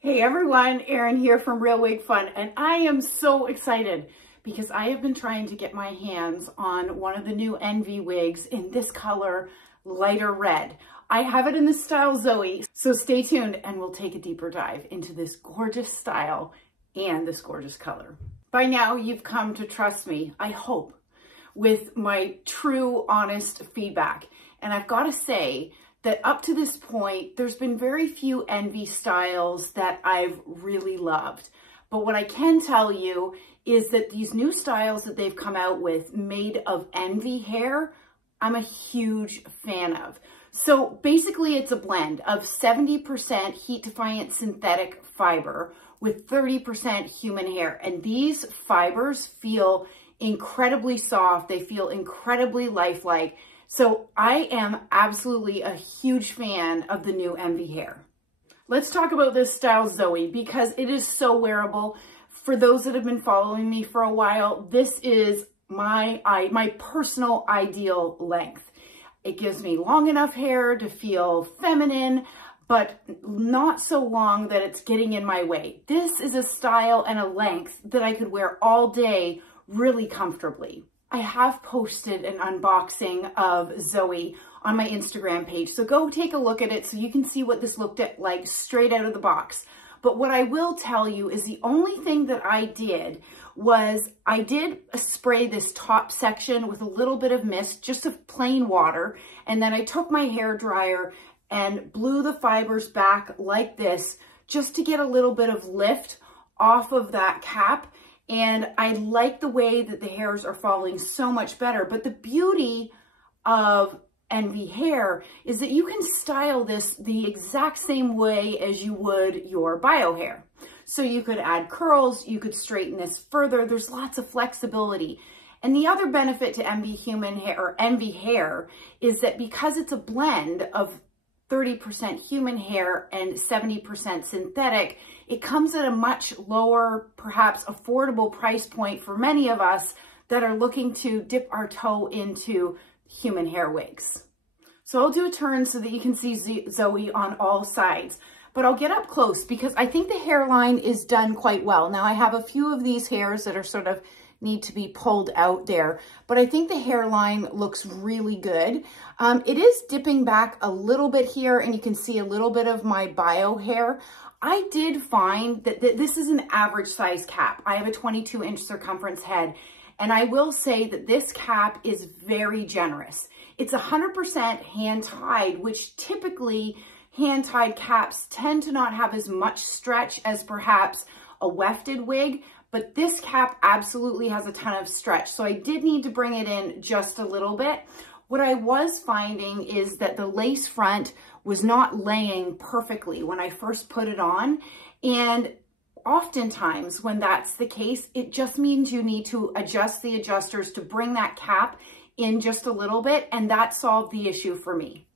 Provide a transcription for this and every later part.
Hey everyone, Erin here from Real Wig Fun, and I am so excited because I have been trying to get my hands on one of the new Envy wigs in this color, lighter red. I have it in the style ZOEY, so stay tuned and we'll take a deeper dive into this gorgeous style and this gorgeous color. By now you've come to trust me, I hope, with my true, honest feedback. And I've got to say that up to this point, there's been very few Envy styles that I've really loved. But what I can tell you is that these new styles that they've come out with made of Envy hair, I'm a huge fan of. So basically it's a blend of 70% heat-defiant synthetic fiber with 30% human hair. And these fibers feel incredibly soft. They feel incredibly lifelike. So I am absolutely a huge fan of the new Envy hair. Let's talk about this style ZOEY because it is so wearable. For those that have been following me for a while, this is my personal ideal length. It gives me long enough hair to feel feminine, but not so long that it's getting in my way. This is a style and a length that I could wear all day really comfortably. I have posted an unboxing of ZOEY on my Instagram page, so go take a look at it so you can see what this looked like straight out of the box. But what I will tell you is the only thing that I did was I did spray this top section with a little bit of mist, just of plain water, and then I took my hair dryer and blew the fibers back like this just to get a little bit of lift off of that cap. And I like the way that the hairs are falling so much better. But the beauty of Envy hair is that you can style this the exact same way as you would your bio hair. So you could add curls, you could straighten this further. There's lots of flexibility. And the other benefit to Envy hair is that because it's a blend of 30% human hair and 70% synthetic, it comes at a much lower, perhaps affordable price point for many of us that are looking to dip our toe into human hair wigs. So I'll do a turn so that you can see ZOEY on all sides, but I'll get up close because I think the hairline is done quite well. Now I have a few of these hairs that are sort of need to be pulled out there, but I think the hairline looks really good. It is dipping back a little bit here and you can see a little bit of my bio hair. I did find that this is an average size cap. I have a 22-inch circumference head, and I will say that this cap is very generous. It's 100% hand-tied, which typically hand-tied caps tend to not have as much stretch as perhaps a wefted wig, but this cap absolutely has a ton of stretch. So I did need to bring it in just a little bit. What I was finding is that the lace front was not laying perfectly when I first put it on. And oftentimes when that's the case, it just means you need to adjust the adjusters to bring that cap in just a little bit. And that solved the issue for me.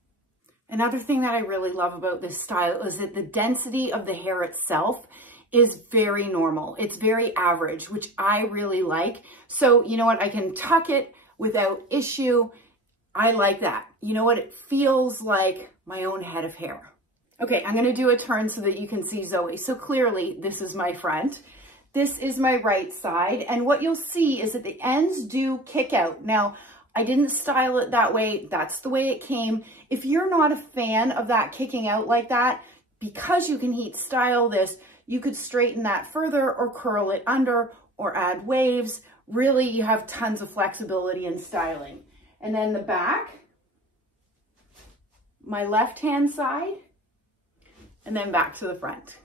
Another thing that I really love about this style is that the density of the hair itself is very normal. It's very average, which I really like. So you know what? I can tuck it without issue. I like that. You know what? It feels like my own head of hair. Okay, I'm gonna do a turn so that you can see ZOEY. So clearly this is my front. This is my right side. And what you'll see is that the ends do kick out. Now, I didn't style it that way. That's the way it came. If you're not a fan of that kicking out like that, because you can heat style this, you could straighten that further or curl it under or add waves. Really, you have tons of flexibility in styling. And then the back, my left-hand side, and then back to the front.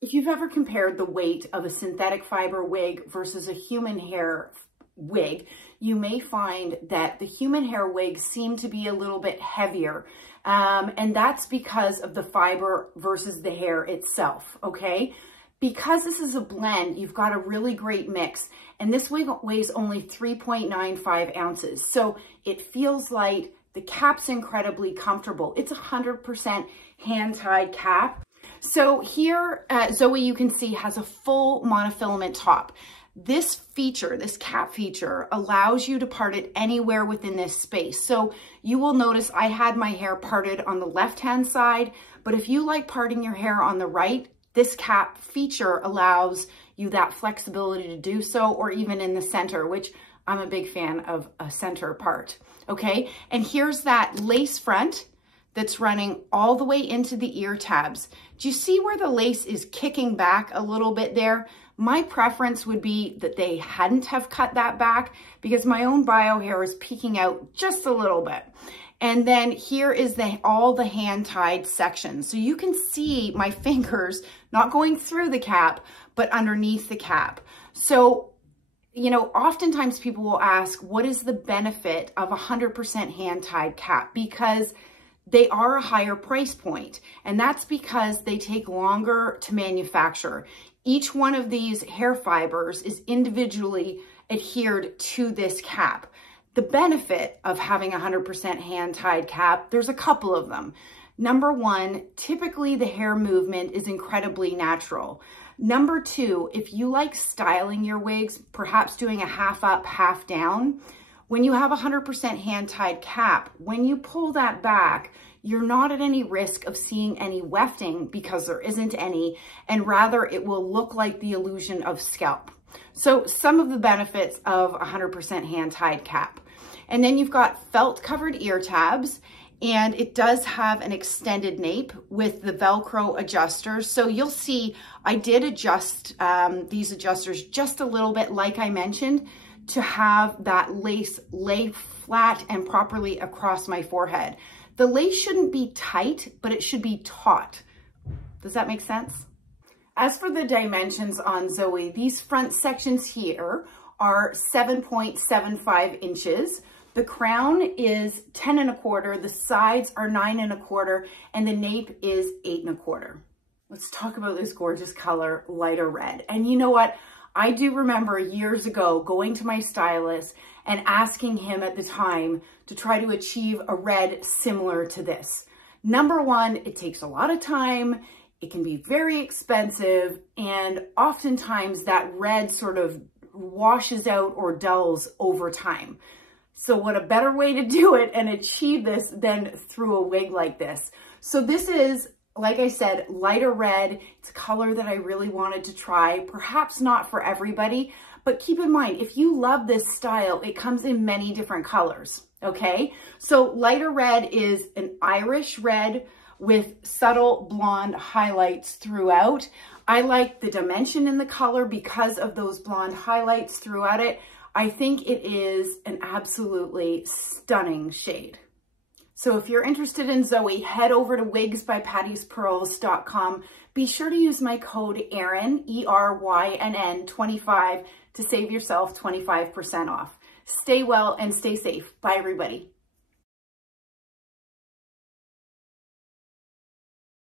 If you've ever compared the weight of a synthetic fiber wig versus a human hair wig, you may find that the human hair wigs seem to be a little bit heavier. And that's because of the fiber versus the hair itself, okay? Because this is a blend, you've got a really great mix. And this wig weighs only 3.95 ounces. So it feels light. The cap's incredibly comfortable. It's 100% hand-tied cap. So here at ZOEY, you can see has a full monofilament top. This feature, this cap feature, allows you to part it anywhere within this space. So you will notice I had my hair parted on the left-hand side, but if you like parting your hair on the right, this cap feature allows you that flexibility to do so, or even in the center, which I'm a big fan of a center part, okay? And here's that lace front that's running all the way into the ear tabs. Do you see where the lace is kicking back a little bit there? My preference would be that they hadn't have cut that back, because my own bio hair is peeking out just a little bit. And then here is all the hand-tied sections. So you can see my fingers not going through the cap, but underneath the cap. So, you know, oftentimes people will ask, what is the benefit of 100% hand-tied cap? Because they are a higher price point, and that's because they take longer to manufacture. Each one of these hair fibers is individually adhered to this cap. The benefit of having 100% hand-tied cap, there's a couple of them. Number one, typically the hair movement is incredibly natural. Number two, if you like styling your wigs, perhaps doing a half up, half down, when you have 100% hand-tied cap, when you pull that back, you're not at any risk of seeing any wefting, because there isn't any, and rather it will look like the illusion of scalp. So some of the benefits of 100% hand-tied cap. And then you've got felt covered ear tabs, and it does have an extended nape with the Velcro adjusters. So you'll see I did adjust these adjusters just a little bit, like I mentioned, to have that lace lay flat and properly across my forehead. The lace shouldn't be tight, but it should be taut. Does that make sense? As for the dimensions on ZOEY, these front sections here are 7.75 inches. The crown is 10 1/4, the sides are 9 1/4, and the nape is 8 1/4. Let's talk about this gorgeous color, lighter red. And you know what? I do remember years ago going to my stylist and asking him at the time to try to achieve a red similar to this. Number one, it takes a lot of time. It can be very expensive, and oftentimes that red sort of washes out or dulls over time. So what a better way to do it and achieve this than through a wig like this. So this is, like I said, lighter red. It's a color that I really wanted to try. Perhaps not for everybody, but keep in mind, if you love this style, it comes in many different colors, okay? So lighter red is an Irish red with subtle blonde highlights throughout. I like the dimension in the color because of those blonde highlights throughout it. I think it is an absolutely stunning shade. So if you're interested in ZOEY, head over to wigsbypattispearls.com. Be sure to use my code ERYNN, ERYNN 25 to save yourself 25% off. Stay well and stay safe. Bye, everybody.